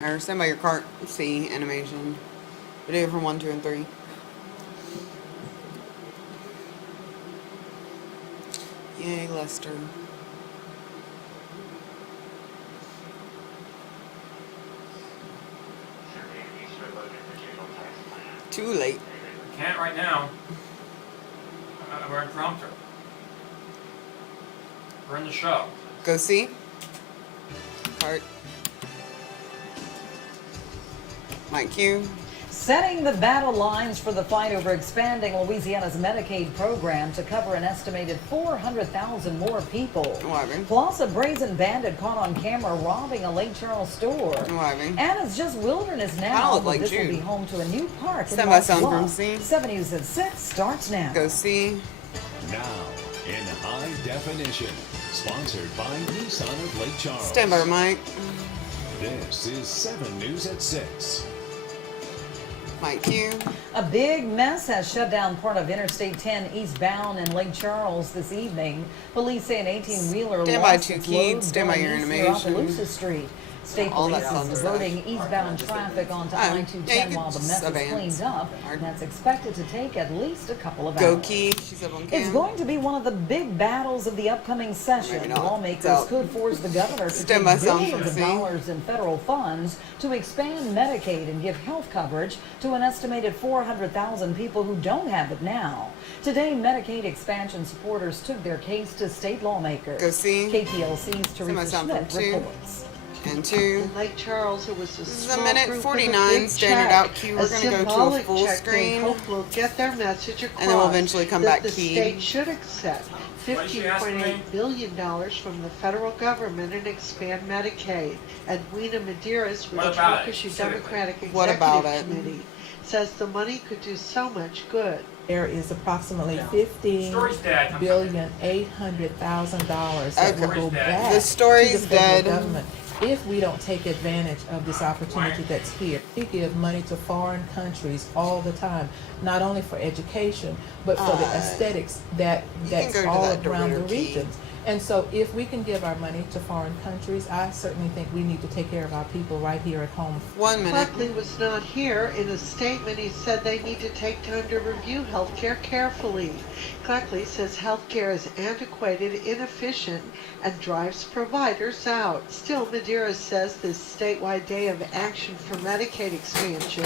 Or stand by your cart. C animation. Video from 1, 2, and 3. Yay, Lester. Too late. Can't right now. We're in prompter. We're in the show. Go see. Cart. Mike Q. Setting the battle lines for the fight over expanding Louisiana's Medicaid program to cover an estimated 400,000 more people. Plus, a brazen bandit caught on camera robbing a Lake Charles store. And it's just wilderness now, but this will be home to a new park in Mont Blanc. 7 News at 6 starts now. Go see. Now, in high definition, sponsored by Nissan of Lake Charles. Stand by, Mike. This is 7 News at 6. Mike Q. A big mess has shut down part of Interstate 10 eastbound in Lake Charles this evening. Police say an 18-wheeler lost its load going off Alusa Street. State police is diverting eastbound traffic onto I-210 while the mess is cleaned up. And that's expected to take at least a couple of hours. Go Key. She's up on cam. It's going to be one of the big battles of the upcoming session. Lawmakers could force the governor to take billions of dollars in federal funds to expand Medicaid and give health coverage to an estimated 400,000 people who don't have it now. Today, Medicaid expansion supporters took their case to state lawmakers. Go see. KPLC's Teresa Schmidt reports. And 2. In Lake Charles, it was a This is small a minute group 49 standard out key. We're going to go to a full screen. Hope will get their message across. And then we'll eventually come back the key. state should accept $15.8 billion from the federal government and expand Medicaid. Edwina Medeiros with the Turkish Democratic Executive Committee says the money could do so much good. There is approximately $15,800,000 that will go back the story's to the federal dead. government if we don't take advantage of this opportunity that's here. We give money to foreign countries all the time, not only for education, but for the aesthetics that's all around the regions. And so if we can give our money to foreign countries, I certainly think we need to take care of our people right here at home. 1 minute. Buckley was not here. In a statement, he said they need to take time to review health care carefully. Buckley says health care is antiquated, inefficient, and drives providers out. Still, Medeiros says this statewide day of action for Medicaid expansion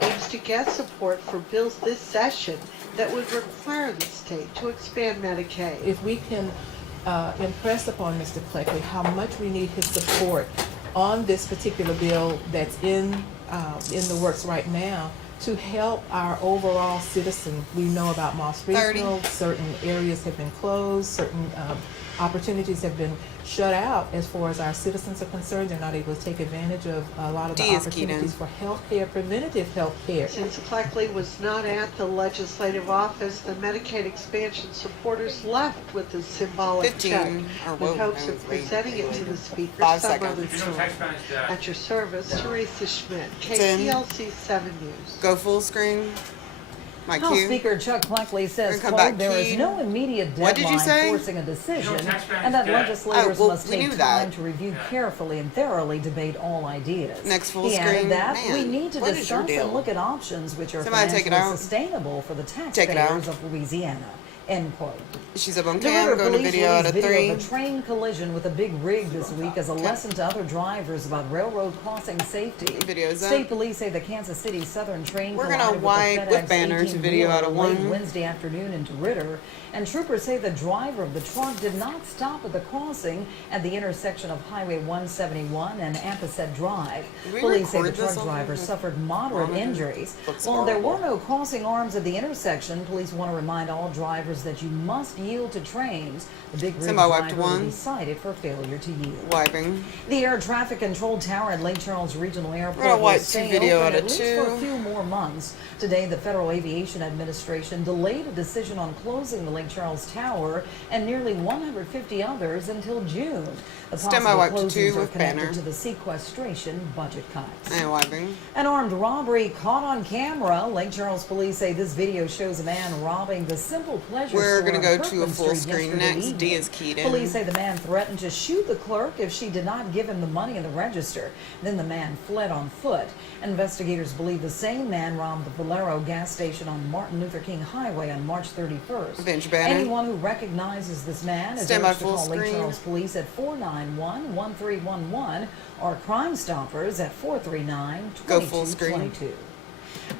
aims to get support for bills this session that would require the state to expand Medicaid. If we can impress upon Mr. Cleckley how much we need his support on this particular bill that's in the works right now to help our overall citizen. We know about Moss Regional, certain areas have been closed, certain opportunities have been shut out as far as our citizens are concerned. They're not able to take advantage of a lot of the opportunities for health care, preventative health care. Since Cleckley was not at the legislative office, the Medicaid expansion supporters left with a symbolic check with hopes of presenting it to the speaker some other time. At your service, Teresa Schmidt, KPLC 7 News. Go full screen. Mike House Q. Speaker Chuck Cleckley says, quote, there is no immediate deadline forcing a decision and that legislators must take time to review carefully and thoroughly debate all ideas. Next full he screen. added that we need to discuss and look at options which are financially sustainable for the taxpayers of Louisiana. End quote. She's up on cam, going to video out of 3. Of a train collision with a big rig this week as a lesson to other drivers about railroad crossing safety. State police say the Kansas City Southern train collided with a FedEx banners video out of 1 late Wednesday afternoon into Ritter, and troopers say the driver of the truck did not stop at the crossing at the intersection of Highway 171 and Ampeset Drive. Police say the truck driver suffered moderate injuries. While there were no crossing arms at the intersection, police want to remind all drivers that you must yield to trains. The big rig driver will be cited for failure to yield. The air traffic control tower at Lake Charles Regional Airport will stay open at least for a few more months. Today, the Federal Aviation Administration delayed a decision on closing the Lake Charles Tower and nearly 150 others until June. The possible closings are connected to the sequestration budget cuts. An armed robbery caught on camera. Lake Charles police say this video shows a man robbing the Simple Pleasure Treasure We're store gonna on go to a Kirkland full Street screen yesterday next. D evening. is keyed in. Police say the man threatened to shoot the clerk if she did not give him the money in the register. Then the man fled on foot. Investigators believe the same man robbed the Valero gas station on Martin Luther King Highway on March 31st. Bench banner. Anyone who recognizes this man is Stand by urged to full call Lake screen. Charles Police at 491-1311 or Crime Stoppers at 439-2222. Go full screen.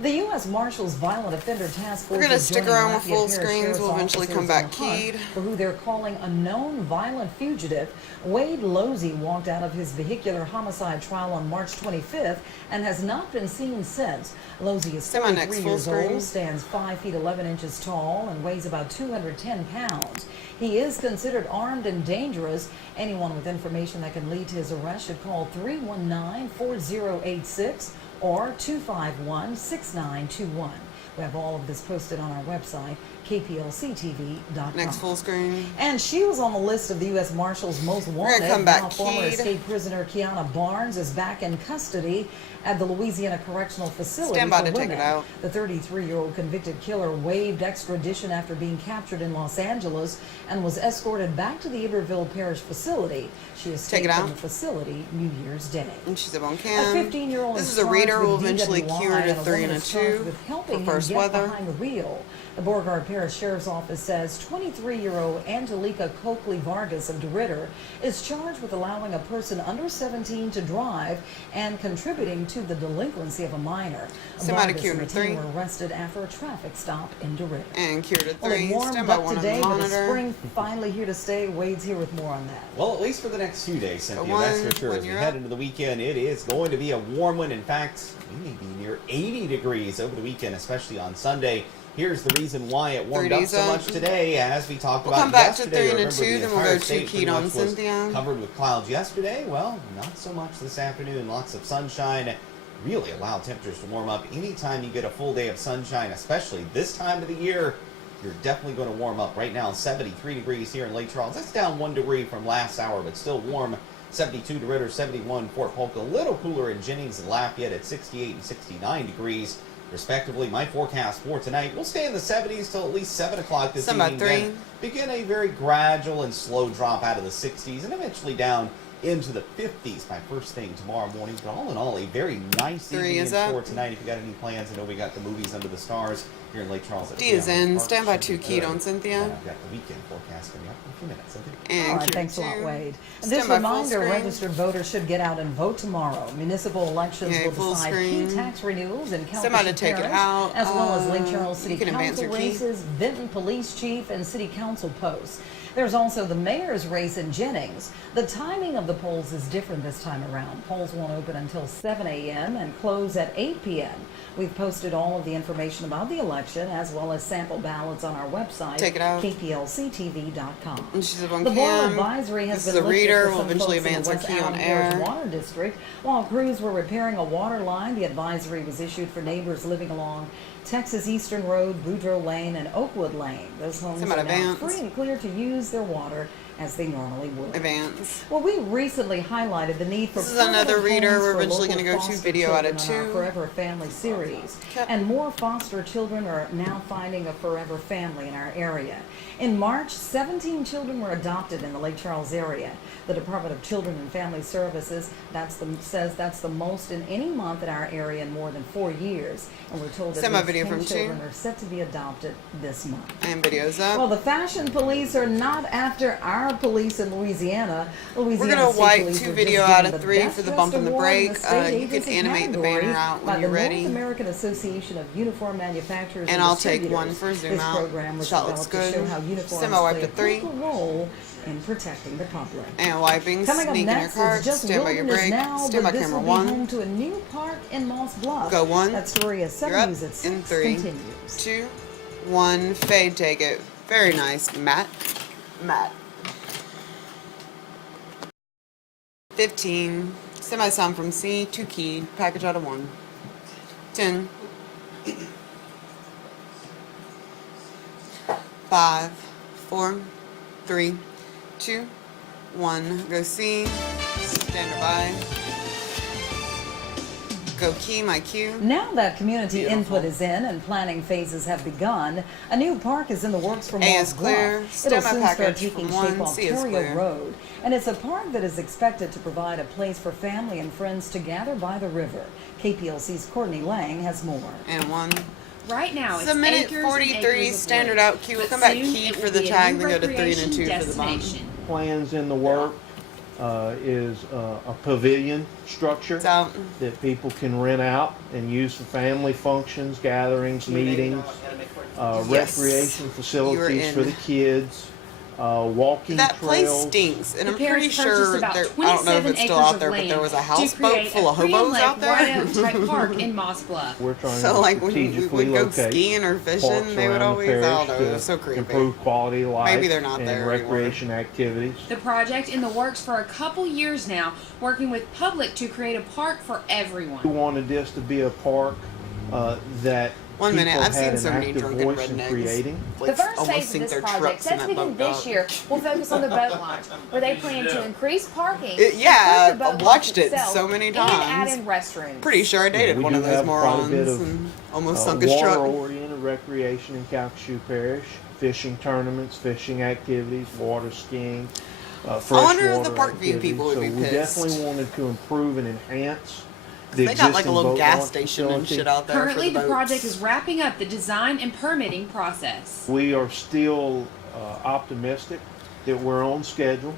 The U.S. Marshals Violent Offender Task Force We're gonna is stick joining around with Lafayette full Parish screens. Sheriff's We'll eventually officers come in back a hunt keyed. for who they're calling a known violent fugitive. Wade Losey walked out of his vehicular homicide trial on March 25th and has not been seen since. Losey is Semi next 43 full years screen. old, stands 5 feet 11 inches tall, and weighs about 210 pounds. He is considered armed and dangerous. Anyone with information that can lead to his arrest should call 319-4086 or 251-6921. We have all of this posted on our website, KPLC-TV.com. Next full screen. And she was on the list of the U.S. Marshals most wanted. come back Now former keyed. escape prisoner Kiana Barnes is back in custody at the Louisiana Correctional Facility Stand by for to take women. it out. The 33-year-old convicted killer waived extradition after being captured in Los Angeles and was escorted back to the Iberville Parish facility. She escaped it from out. the facility New Year's Day. And she's up on A cam. 15-year-old This is is a reader. charged We'll with eventually DWI, cure to and a 3 woman and a is charged 2 with helping for him first get weather. behind the wheel. The Beauregard Parish Sheriff's Office says 23-year-old Angelica Coakley Vargas of DeRitter is charged with allowing a person under 17 to drive and contributing to the delinquency of a minor. Somebody Vargas cured and at the team 3. were arrested after a traffic stop in DeRitter. And cured at Well, it 3. warmed Stand by up 1 on the today, but is monitor. spring finally here to stay? Wade's here with more on that. Well, at least for the next few days, Cynthia, One, that's for sure. when As we you're head up. into the weekend, it is going to be a warm one. In fact, we may be near 80 degrees over the weekend, especially on Sunday. Here's the reason why it warmed up 30's so up. much today, as we talked We'll about come back to yesterday. 3 and a Remember, 2, the then we'll entire go 2 state keyed pretty on much was Cynthia. covered with clouds yesterday. Well, not so much this afternoon. Lots of sunshine. Really allow temperatures to warm up. Anytime you get a full day of sunshine, especially this time of the year, you're definitely going to warm up. Right now, 73 degrees here in Lake Charles. That's down 1 degree from last hour, but still warm. 72 DeRitter, 71 Fort Polk. A little cooler in Jennings and Lafayette at 68 and 69 degrees, respectively. My forecast for tonight will stay in the 70s till at least 7 o'clock this Some by evening. 3. Then begin a very gradual and slow drop out of the 60s and eventually down into the 50s by first thing tomorrow morning. But all in all, a very nice 3 evening is in up. store tonight. If you got any plans, I know we got the movies Under the Stars here in Lake Charles. At D is 3 in. Park. Stand by Should 2 be keyed good. on Cynthia. And I've got the weekend forecast coming up in a few minutes. Cynthia. And All right, cured thanks a lot, 2. Wade. Stand This by full reminder, screen. registered voters should get out and vote tomorrow. Municipal elections Yeah, will full decide screen. key tax renewals in Somebody Calhoun take it Parish, out. as well as Lake Charles City you can advance Council your key. races, Benton Police Chief, and City Council posts. There's also the mayor's race in Jennings. The timing of the polls is different this time around. Polls won't open until 7 a.m. and close at 8 p.m. We've posted all of the information about the election as well as sample ballots on our website, Take it out. KPLC-TV.com. And she's up on The boil cam. advisory has This been is a lifted reader. for We'll some eventually folks in advance the our West key on Allen Parish air. Water District. While crews were repairing a water line, the advisory was issued for neighbors living along Texas Eastern Road, Boudreaux Lane, and Oakwood Lane. Those homes Somebody are now advance. free and clear to use their water as they normally would. Advance. Well, we recently highlighted the need for This is another permanent reader. homes We're for eventually local gonna go to foster video out of children on our 2. Forever Family series. Yep. And more foster children are now finding a forever family in our area. In March, 17 children were adopted in the Lake Charles area. The Department of Children and Family Services says that's the most in any month in our area in more than 4 years. And we're told that Send my at least video 10 from 2. children are set to be adopted this month. And videos up. Well, the fashion police are not after our police in Louisiana. We're Louisiana gonna State wipe Police 2 were just video given out of the 3 Best for the Dressed bump and the Award in break. state You can agency animate the category banner out by when the you're ready. North American Association of Uniform Manufacturers And I'll take Distributors. one for zoom this out. program was Shot looks developed to good. show how uniforms Semi-wipe play a to 3. critical role in protecting the public. And wiping. Coming up Sneak in your next is cards. Just Stand by your Wilderness break. Now, Stand by but this camera will be 1. home to a new park in Moss Bluff. Go 1. That story is 7 You're up News at 6 in 3. continues. 2, 1. Fade. Take it. Very nice. Matt. 15. Semi-sound from C. 2 keyed. Package out of 1. 10. 5, 4, 3, 2, 1. Go C. Stand by. Go Key, my cue. Now that community Beautiful. input is in and planning phases have begun, a new park is in the works for A is Moss clear. Bluff. Stand It'll by soon start package taking from shape 1. off C is Ontario clear. Road, and it's a park that is expected to provide a place for family and friends to gather by the river. KPLC's Courtney Lang has more. And 1. Right now, it's Submit it acres and 43, acres of standard wood. out Q. But Come back soon key it for will the be a tag, new then go to 3 and a 2 recreation for the bottom. destination. Plans in the work is a pavilion structure It's out. that people can rent out and use for family functions, gatherings, meetings, Yes. recreation facilities for in. the kids, walking That place trails. stinks, and The I'm parish pretty purchased sure about there. I don't know if 27 it's still acres out of there, but there land was a to houseboat create full a of hobos Korean out Lake there. Whiteout type park in Moss Bluff. We're trying So to like when we strategically would go locate skiing or parks fishing, they would around the always parish out. It to was so creepy. improve quality of life Maybe they're not and there anymore. recreation activities. The project in the works for a couple years now, working with public to create a park for We everyone. wanted this to be a park that 1 minute. people I've seen had an so many active drunken voice in rednecks. creating. Like, The first almost phase of sink this their project, trucks in set to that begin boat this dock. year, will focus on the boat launch, where they plan to increase parking, Yeah, improve the boat I watched launch it itself, so many and add times. in restrooms. Pretty sure I dated we one do of those have quite a morons bit of, and almost sunk his truck. water-oriented recreation in Calcasieu Parish, fishing tournaments, fishing activities, water skiing, wonder if the freshwater Parkview activities. people would so be we pissed. definitely wanted to improve and enhance the They got like a existing little boat gas launch station and facility. shit out there. Currently, for the boats. project is wrapping up the design and permitting process. We are still optimistic that we're on schedule,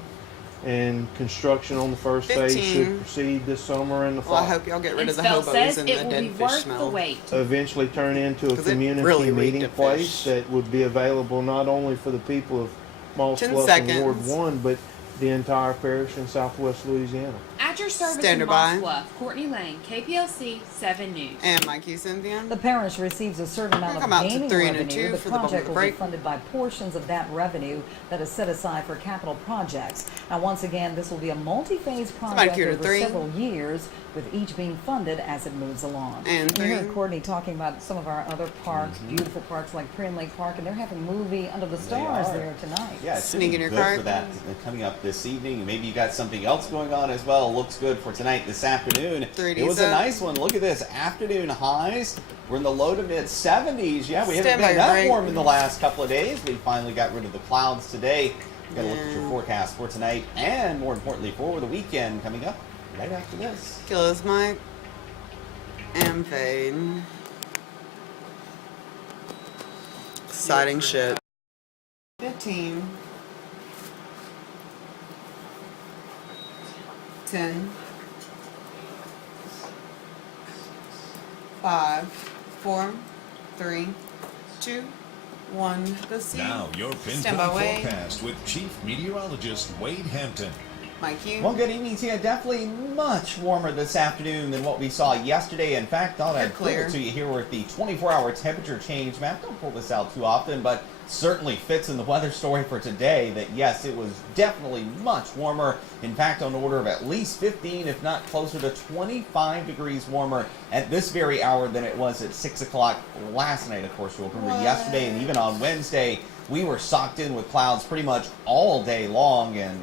and construction on the first phase 15. should proceed this summer and the fall. Well, I hope y'all get rid And of the Spell hobos says and it the will be dead fish worth the smell. wait. Eventually turn into a 'Cause it community really reeked meeting of place fish. that would be available not only for the people of Moss 10 Bluff and Ward seconds. 1, but the entire parish in southwest Louisiana. At your service Standard in Moss by. Bluff, Courtney Lane, KPLC 7 News. And Mikey, Cynthia. The parish receives a certain amount of Come out to gaming 3 and a revenue. 2 The for the bump of project the will be break. funded by portions of that revenue that is set aside for capital projects. Now, once again, this will be a multi-phase project cue to over 3. several years, with each being funded as it moves along. And you 3. heard Courtney talking about some of our other parks, beautiful parks like Primm Lake Park, and they're having a movie Under the Stars are. there tonight. Yeah, it's Sneak gonna in be your good cart. for that coming up this evening. Maybe you got something else going on as well. Looks good for tonight, this afternoon. 3D It was a set. nice one. Look at this. Afternoon highs. We're in the low to mid 70s. Yeah, we haven't Stand by been your that break. warm in the last couple of days. We finally got rid of the clouds today. We've got to look at your Yeah. forecast for tonight and, more importantly, for the weekend coming up right after this. Kill his mic. And fade. Exciting shit. 15. 10. 5, 4, 3, 2, 1. Go see. Now, your Stand by pinpoint Wade. forecast with Chief Meteorologist Wade Hampton. Mikey. Well, good evening to you. Definitely much warmer this afternoon than what we saw yesterday. In fact, thought I'd prove clear. it to you here with the 24-hour temperature change map. Don't pull this out too often, but certainly fits in the weather story for today that, yes, it was definitely much warmer. In fact, on the order of at least 15, if not closer to 25 degrees warmer at this very hour than it was at 6 o'clock last night. Of course, you'll remember yesterday and even on Wednesday, we were socked in with clouds pretty much all day long, and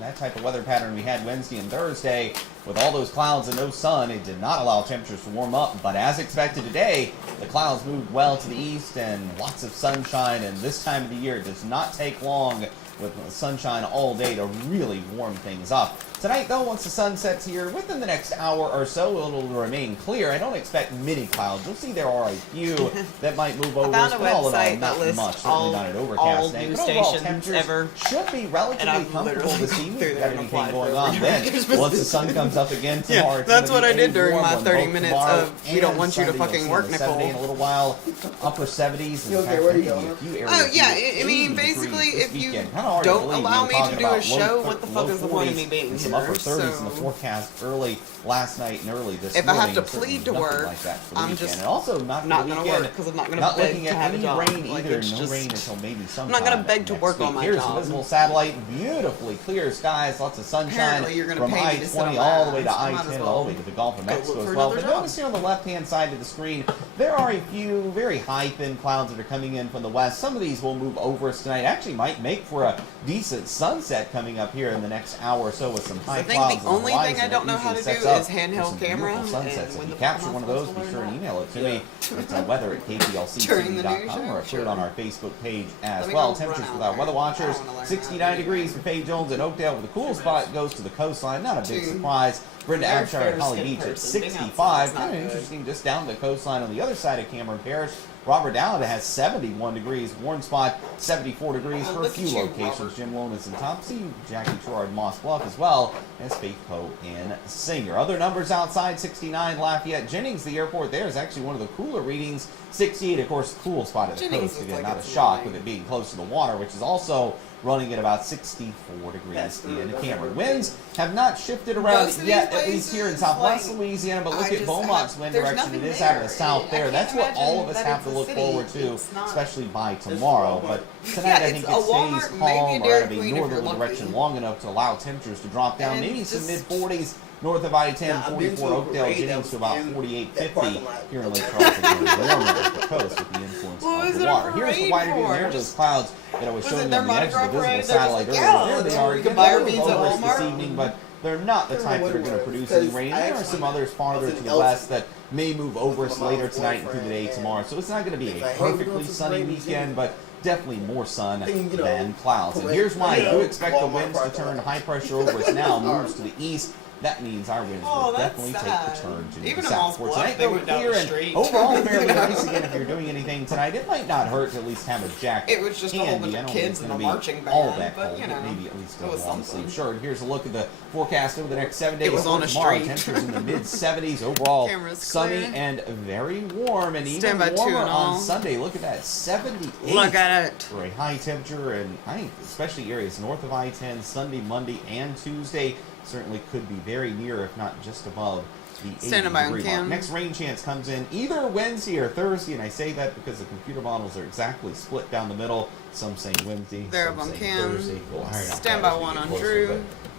that type of weather pattern we had Wednesday and Thursday with all those clouds and no sun, it did not allow temperatures to warm up. But as expected today, the clouds moved well to the east and lots of sunshine, and this time of the year it does not take long with sunshine all day to really warm things up. Tonight, though, once the sun sets here, within the next hour or so, it'll remain clear. I don't expect many clouds. You'll see there are a few that might move over. found a but all in all, website not that lists much. Certainly all- not an all overcast day. news But overall, stations temperatures ever. should be relatively And I've comfortable literally this evening. through If you there got and anything applied going for on, it. then once the sun comes up again tomorrow, it's that's gonna what be I did a during warm my one 30 both minutes tomorrow of we don't and want you to Sunday. You'll fucking see work, on the 70 in Nicole. a little while, upper 70s. In fact, where maybe you a going? few areas Oh, yeah, even I mean, 80 basically, degrees this if you weekend. Kinda hard to don't believe. allow We're me to talking do a about show, low what the thir- fuck low is the point of 40s me being and some here? upper 30s in the So- forecast early last night and early this If I morning. have to Certainly plead to nothing work, like that for the I'm weekend. just And also not, not for the gonna weekend, work 'cause I'm not gonna not beg looking to at have a any job. rain Like, either. it's No just- rain until maybe sometime not gonna beg to next work on week. my Here's job. the visible satellite. Beautifully clear skies, lots of sunshine Apparently you're gonna from pay me to sit on I-20 my all the way to ass. I might I-10 as all the well way to the Gulf of go Mexico look as for well. another But job. notice here on the left-hand side of the screen, there are a few very high thin clouds that are coming in from the west. Some of these will move over us tonight. Actually might make for a decent sunset coming up here in the next hour or so with some high I think clouds the on only horizon. thing I don't know It how to usually do sets is up handheld some camera. beautiful sunsets. And If when you the capture I'm one of not those, supposed be to sure learn and that. email it to Yeah. me. It's weather at During the news KPLC-TV.com, or show, put it on our Facebook page as Let me well. go Temperatures run with out our weather there. I watchers, wanna learn how to 69 do degrees it. for Faye Jones and Oakdale, with the cool spot goes to the coastline. Not a big surprise. Brenda Very Abshire at Holly fair-skinned Beach at person. Being outside 65. is not Kind of good. interesting, just down the coastline on the other side of Cameron Parish. Robert Allen has 71 degrees. Warren Spot, 74 degrees for a look few at you, locations. Robert. Jim Lonis and Topsy, Jackie Gerard, Moss Bluff, as well as Faith Poe and Singer. Other numbers outside, 69 Lafayette. Jennings, the airport there, is actually one of the cooler readings. 68, of course, cool spot at the Jennings coast. is Again, like not a it's shock morning. with it being close to the water, which is also running at about 64 degrees in Cameron. Winds have not shifted around Most of yet, these at least here in places, southwest like, Louisiana, but look I at just Beaumont's have- wind there's direction. It nothing is out of there. the south I there. can't That's what all of imagine us that have to it's a look city. forward to, It's not- especially by tomorrow. But tonight, Yeah, I think it's it a stays Walmart, maybe a calm or Dairy out of a Queen if you're northerly lucky. direction long enough to allow temperatures to drop down. And Maybe some just- mid-40s north of I-10, Now, I've been 44 to a Oakdale, parade that Jennings was to about in 48, that 50 parking lot. here in Lake Charles. Again, warmer at the coast with the influence What of was the it a water. Here's the parade wider view. for? There are those clouds that I was Was showing it you their on the Mardi edge of Gras the visible parade? They're satellite just earlier. like, There they yeah, are. we Again, can buy our they're beans at over us this Walmart. evening, but they're not the type that are going to produce any rain. There are some others farther to the west that may move over us later tonight and through the day tomorrow. So it's not going to be a perfectly sunny weekend, but definitely more sun than clouds. And here's why I do expect the winds to turn. High pressure over us now moves to the east. That means our winds will that's definitely sad. take the turn to Even the in south. Moss For Bluff, tonight, they though, went down clear the and street. overall fairly nice. Again, if you're doing anything tonight, it might not hurt to at least have a jacket. It was just a whole handy. bunch I of don't think kids it's and gonna a be marching all band, that but, cold, you know, maybe at least it a was long sleeve something. shirt. Here's a look at the forecast over the next 7 days. It was For on a tomorrow, street. temperatures in the mid-70s overall, Camera's sunny clear. and very warm, and even Stand by 2 warmer and all. on Sunday. Look at that, 78. Look at it. For a high temperature, and I think especially areas north of I-10, Sunday, Monday, and Tuesday certainly could be very near, if not just above, the 80 Standing by on degree mark. cam. Next rain chance comes in either Wednesday or Thursday, and I say that because the computer models are exactly split down the middle. Some saying Wednesday, They're some up on saying cam. Thursday. We'll iron out Stand that by as we one get on closer, Drew.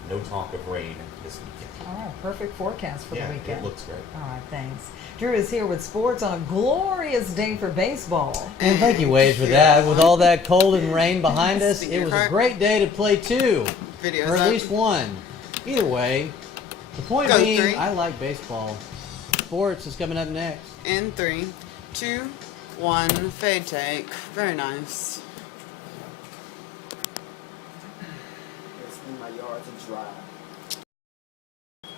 but no talk of rain this weekend. All right, perfect forecast for Yeah, the weekend. it looks great. All right, thanks. Drew is here with sports on a glorious day for baseball. And thank you, Wade, for that. With all that cold and rain behind us, Stick it your was a card. great day to play two, Videos or at up. least one. Either way, the point Go being, three. I like baseball. Sports is coming up next. In 3, 2, 1, fade take. Very nice. My yard's a dry.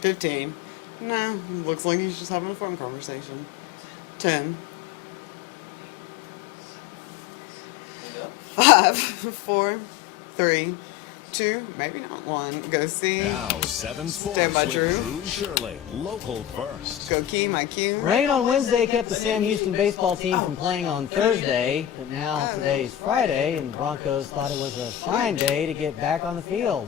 15. Nah, looks like he's just having a phone conversation. 10. 5, 4, 3, 2, maybe not 1. Go C. Now, 7 Sports Stand by with Drew. Shirley, local first. Go Key, my cue. Rain on Wednesday kept the Sam Houston baseball team from playing on Thursday, but now today's Friday, and the Broncos thought it was a fine day to get back on the field.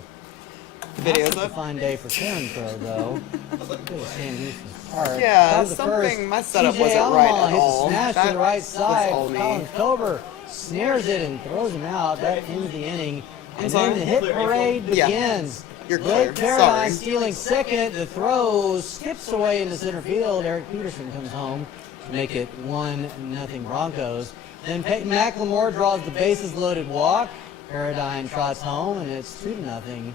Videos Not such a up. fine day for Karen Pro, though. Look at Sam Houston's part. Yeah, Top of the something- first, my setup TJ wasn't right Alomar at hits all. a smash to That the right was side. all me. Colin Kober snares it and throws him out. That ends the inning. And sorry? then the hit parade Yeah. begins. You're Blake clear. Caroline Sorry. stealing second. The throw skips away into center field. Eric Peterson comes home to make it 1-0 Broncos. Then Peyton McLemore draws the bases loaded walk. Paradine trots home, and it's 2-0.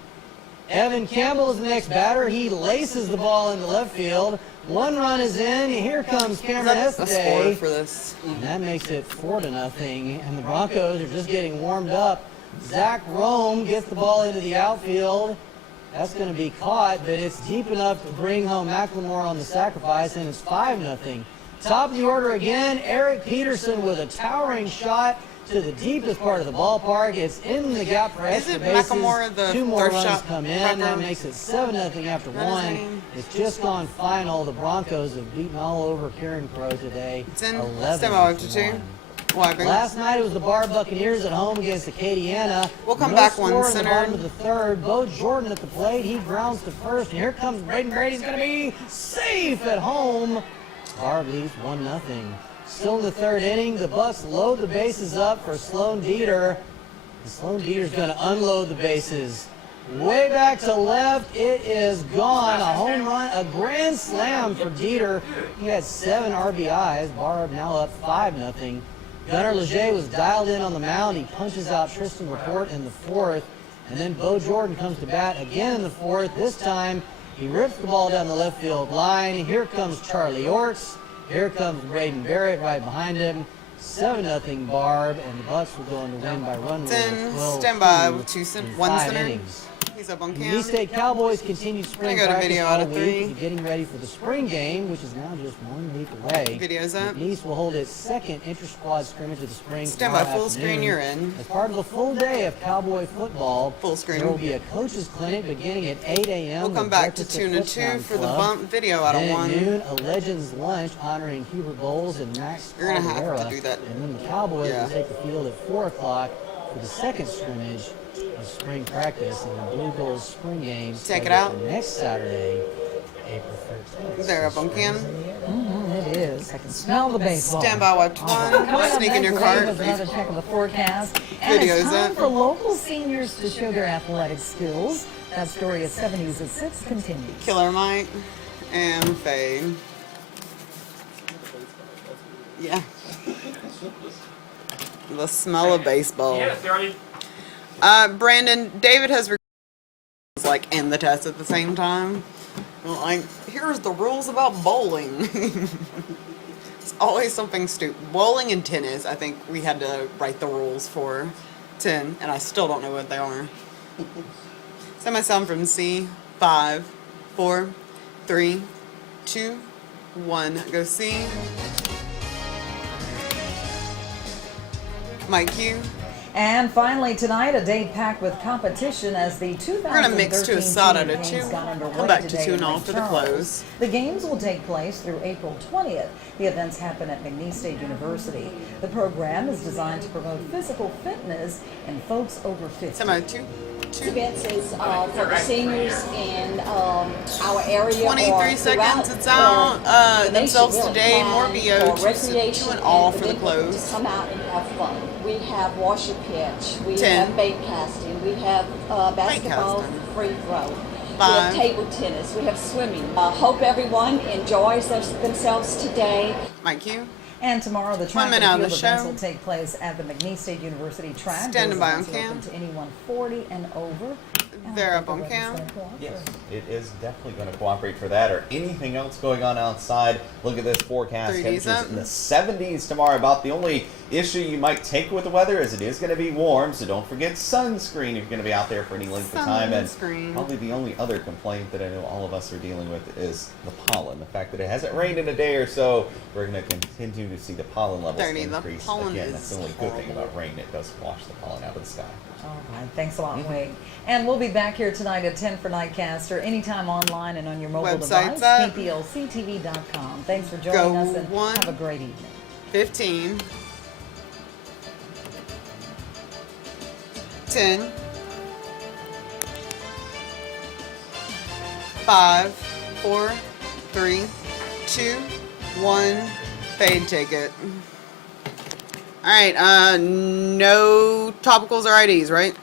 Evan Campbell is the next batter. He laces the ball into left field. 1 run is in. Here comes Cameron That's a score Estee. for this. And that makes it 4-0. And the Broncos are just getting warmed up. Zach Rome gets the ball into the outfield. That's going to be caught, but it's deep enough to bring home McLemore on the sacrifice, and it's 5-0. Top of the order again, Eric Peterson with a towering shot to the deepest part of the ballpark. It's in the gap for extra Isn't bases. McLemore the 2 more third runs shot come in. That prepper? makes it 7-0 after That is 1. name. It's just gone final. The Broncos have beaten all over Karen Crow today. It's in 11-1. step out to 2. Wiping. Last night it was the Bar Buccaneers at home against Acadiana. We'll come No back score one in the bottom centered. of the third. Bo Jordan at the plate. He grounds to first. And here comes Braden Brady's going to be safe at home. Bar leads 1-0. Still in the third inning, the Bucks load the bases up for Sloan Dieter. And Sloan Dieter's going to unload the bases. Way back to left, it is gone. A home run, a grand slam for Dieter. He had 7 RBIs. Barb now up 5-0. Gunnar Leger was dialed in on the mound. He punches out Tristan Laporte in the fourth. And then Bo Jordan comes to bat again in the fourth. This time, he rips the ball down the left field line. Here comes Charlie Orts. Here comes Braden Barrett right behind him. 7-0 Barb, and the Bucks will go on to win by run rule. 10, 12 stand by with in one 5 center. innings. He's up on The cam. State Cowboys continued spring Gonna go to practice video all out of week, 3. getting ready for the spring game, which is now just 1 week away. Video's up. McNeese will hold its second inter-squad scrimmage of the spring Stand by tomorrow full screen, afternoon. you're in. As part of a full day of Cowboy football, Full screen. there will be a coaches clinic beginning at 8 a.m. We'll come with back to breakfast at 2 and 2 Foottown for the Club. bump video out of Then at 1. noon, a Legends lunch honoring Hubert Bowles and Max You're gonna have to Cabrera. do that. And then the Cowboys Yeah. will take the field at 4 o'clock for the second scrimmage of spring practice, and the Blue Goals spring game Take it scheduled out. for next Saturday, April 13th. They're up on cam. It is. I can smell the baseball. Stand by wiped Coming up 1. Sneak in next, your Dave cart. has another check of the forecast. And Video's it's time up. for local seniors to show their athletic skills. That story of 7 News at 6 continues. Killer Mike and Fade. Yeah. The smell of baseball. Yeah, they already. Brandon, David has like in the test at the same time. Like, here's the rules about bowling. It's always something stupid. Bowling and tennis, I think we had to write the rules for 10, and I still don't know what they are. Send my sound from C. 5, 4, 3, 2, 1. Go C. Mike Q. And finally tonight, a day packed with competition as the 2013 We're gonna mix to a side out of games 2. got underway Come back to today 2 and in all Lake for the Charles. close. The games will take place through April 20th. The events happen at McNeese State University. The program is designed to promote physical fitness in folks over 50. Semi 2. This event is for the seniors in our area. 23 seconds. It's out. Themselves today. More BO. 2 and all for the close. To come out and have fun. We have washer pitch. We 10. have bait casting. We have basketball, casting. free throw. We 5. have table tennis. We have swimming. Hope everyone enjoys themselves today. Mike Q. And tomorrow, the track 1 minute on and the field events show. will take place at the McNeese State University track. Standing Those by events on are cam. open to anyone 40 and over. And I They're think up on the weather's cam. gonna cooperate. Yes, it is definitely going to cooperate for that or anything else going on outside. Look at this forecast. 3D's Temperatures up. in the 70s tomorrow. About the only issue you might take with the weather is it is going to be warm, so don't forget sunscreen if you're going to be out there for any length of time. And Sunscreen. probably the only other complaint that I know all of us are dealing with is the pollen. The fact that it hasn't rained in a day or so, we're going to continue to see the pollen levels 30, the increase. pollen Again, is that's the only good thing horrible. about rain. It does wash the pollen out of the sky. All right. Thanks a lot, Wade. And we'll be back here tonight at 10 for Nightcast or anytime online and on your mobile Website's device, up. KPLC-TV.com. Thanks for joining us and 1. have a great evening. 15. 10. 5, 4, 3, 2, 1. Fade ticket. All right. No topicals or IDs, right?